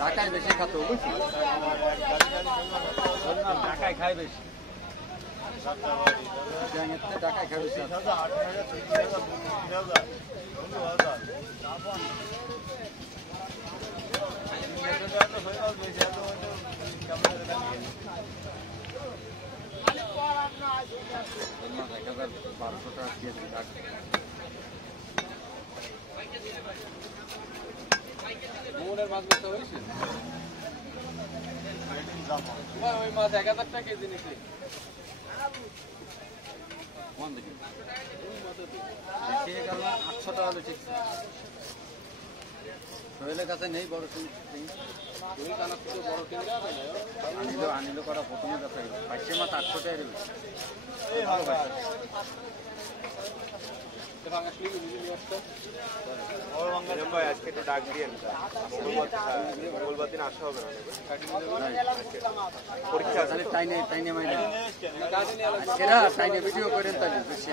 ঢাকায় বেশি খাতো বুঝছি ঢাকায় খায় বেশি ঢাকায় খায় বেশি মোহনের মাছ বেচা হয়েছে ওই মাছ 1000 টাকা কেজি নিচ্ছে কোন দিকে 800 টাকা হলো ঠিক সোহেলের কাছে নেই বড় আনিল করা প্রথমে দেখা পাইছে মাছ 800 টাকা আজকে তো ডাক দিয়ে মঙ্গলবার দিন আসা হবে না পরীক্ষা টাইনে ভিডিও করেন তাহলে বেশি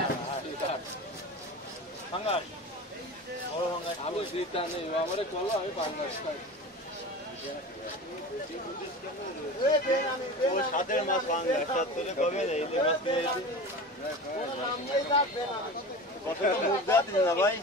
আমি দিতা নেই আমার করলো আমি বাংলাদেশ সাদের মাছ বাংলা সাত করে কবে নেই মাছ কত মুখ যাচ্ছে না ভাই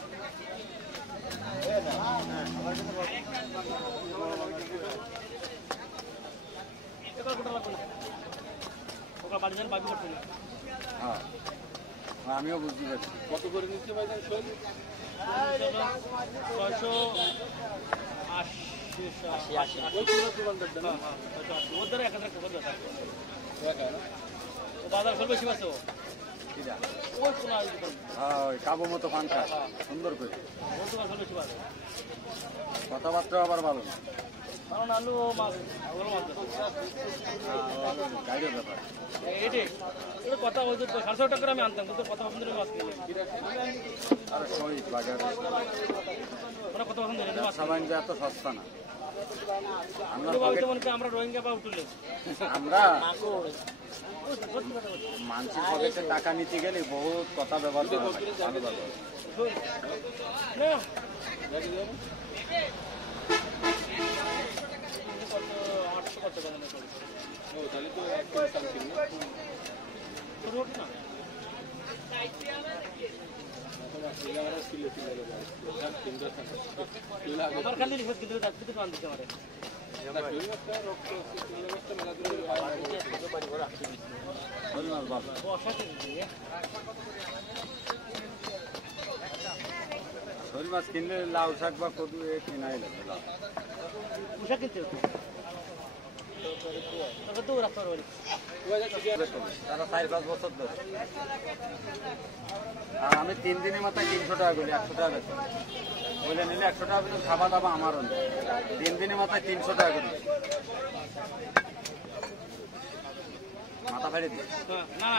আমিও বুঝতে পারছি কত করে নিচ্ছে ভাই 680 কাবো মতো পাঙ্কা সুন্দর করে কথাবার্তা আবার ভালো না গাড়ির ব্যাপার কথা 700 টাকা আমি আনতাম কিন্তু কথা পছন্দ মাছ আর শহীদ বাজার কথা পছন্দ এত সস্তা না আমরা রোহিঙ্গা বা উঠলে আমরা মানুষের পকেটে টাকা নিতে গেলে বহুত কথা ব্যবহার করা আমার খালি কিন্তু আনতে পারে শোল মাছ কিনলে লাউ শাক বা কদু কিনাই লাগে পোশাক কিনতে হতো তারা 4-5 বছর ধরে আর আমি 3 দিনের মাথায় 300 টাকা করি 100 টাকা বেতন বলে নিলে 100 টাকা বেতন খাওয়া দাওয়া আমারও 3 দিনের মাথায় 300 টাকা করি মাথা ফেলে দিই না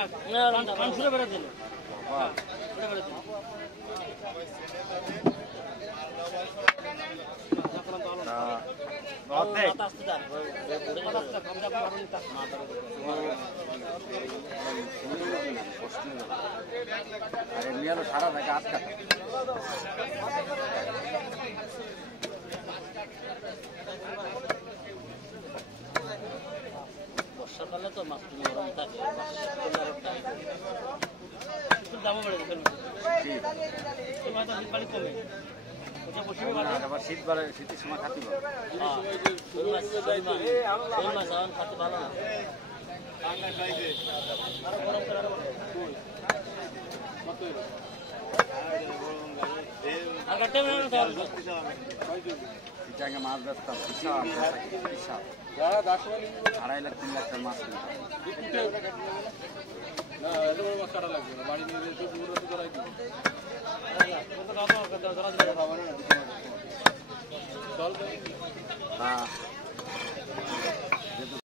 বেড়ে দিল আর এমনি হলো সারা থাকে আটকা বর্ষাকালে তো মাছ গরম থাকে দামও বেড়ে গেছে কমে আবার শীত বাড়ে শীতের সময় খাতে পারো খাতে ভালো না মাছ বেচতাম 2.5 লাখ 3 লাখ মাছ চল